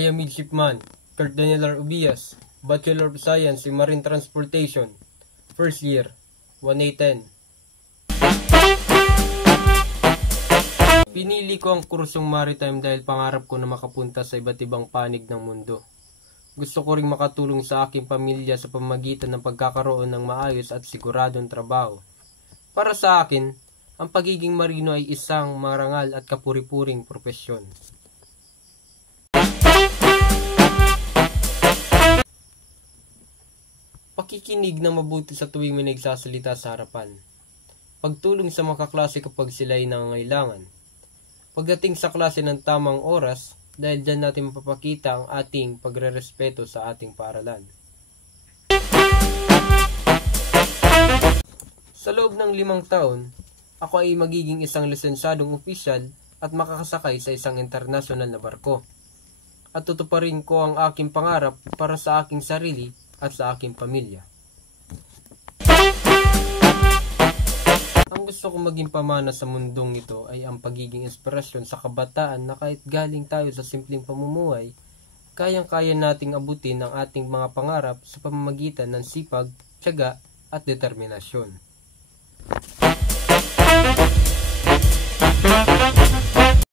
I am Midshipman Kurt Daniel Ubias, Bachelor of Science in Marine Transportation, first year, 1A10. Pinili ko ang kursong maritime dahil pangarap ko na makapunta sa iba't ibang panig ng mundo. Gusto ko ring makatulong sa aking pamilya sa pamamagitan ng pagkakaroon ng maayos at siguradong trabaho. Para sa akin, ang pagiging marino ay isang marangal at kapuri-puring propesyon. Pakikinig ng mabuti sa tuwing may nagsasalita sa harapan. Pagtulong sa mga kaklase kapag sila ay nangangailangan. Pagdating sa klase ng tamang oras, dahil dyan natin mapapakita ang ating pagrerespeto sa ating paaralan. Sa loob ng 5 taon, ako ay magiging isang lisensyadong opisyal at makakasakay sa isang internasyonal na barko. At tutuparin ko ang aking pangarap para sa aking sarili at sa aking pamilya. Ang gusto kong maging pamana sa mundong ito ay ang pagiging inspirasyon sa kabataan na kahit galing tayo sa simpleng pamumuhay, kayang-kaya nating abutin ang ating mga pangarap sa pamamagitan ng sipag, tiyaga at determinasyon.